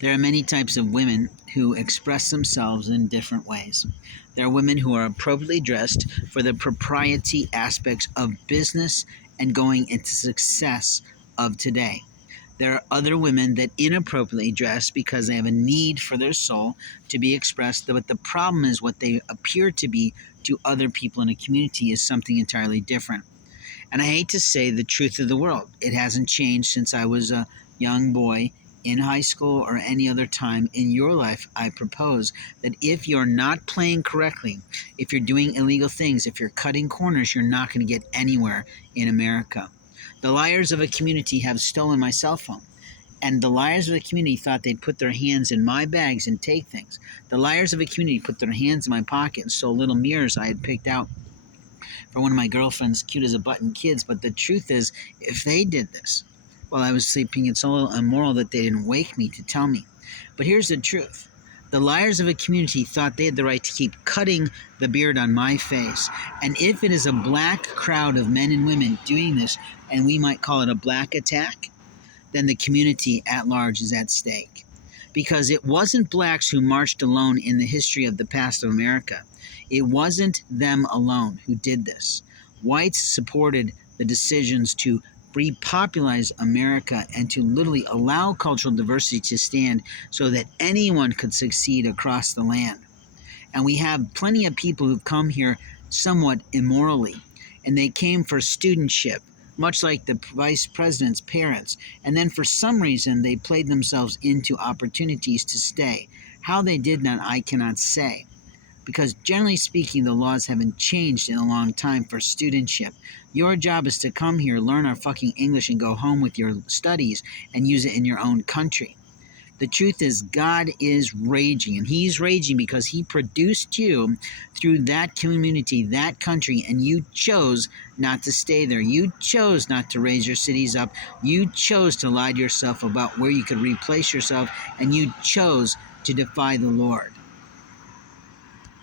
There are many types of women who express themselves in different ways. There are women who are appropriately dressed for the propriety aspects of business and going into success of today. There are other women that inappropriately dress because they have a need for their soul to be expressed, but the problem is what they appear to be to other people in a community is something entirely different. And I hate to say the truth of the world. It hasn't changed since I was a young boy in high school or any other time in your life. I propose that if you're not playing correctly, if you're doing illegal things, if you're cutting corners, you're not going to get anywhere in America. The liars of a community have stolen my cell phone. And the liars of the community thought they'd put their hands in my bags and take things. The liars of a community put their hands in my pocket and stole little mirrors I had picked out for one of my girlfriend's cute as a button kids. But the truth is, if they did this while I was sleeping, it's a little immoral that they didn't wake me to tell me. But here's the truth. The liars of a community thought they had the right to keep cutting the beard on my face. And if it is a black crowd of men and women doing this, and we might call it a black attack, then the community at large is at stake. Because it wasn't blacks who marched alone in the history of the past of America. It wasn't them alone who did this. Whites supported the decisions to repopularize America and to literally allow cultural diversity to stand so that anyone could succeed across the land. And we have plenty of people who've come here somewhat immorally, and they came for studentship, much like the vice president's parents, and then for some reason they played themselves into opportunities to stay. How they did that, I cannot say, because generally speaking, the laws haven't changed in a long time for studentship. Your job is to come here, learn our fucking English, and go home with your studies and use it in your own country. The truth is, God is raging, and He's raging because He produced you through that community, that country, and you chose not to stay there. You chose not to raise your cities up. You chose to lie to yourself about where you could replace yourself, and you chose to defy the Lord.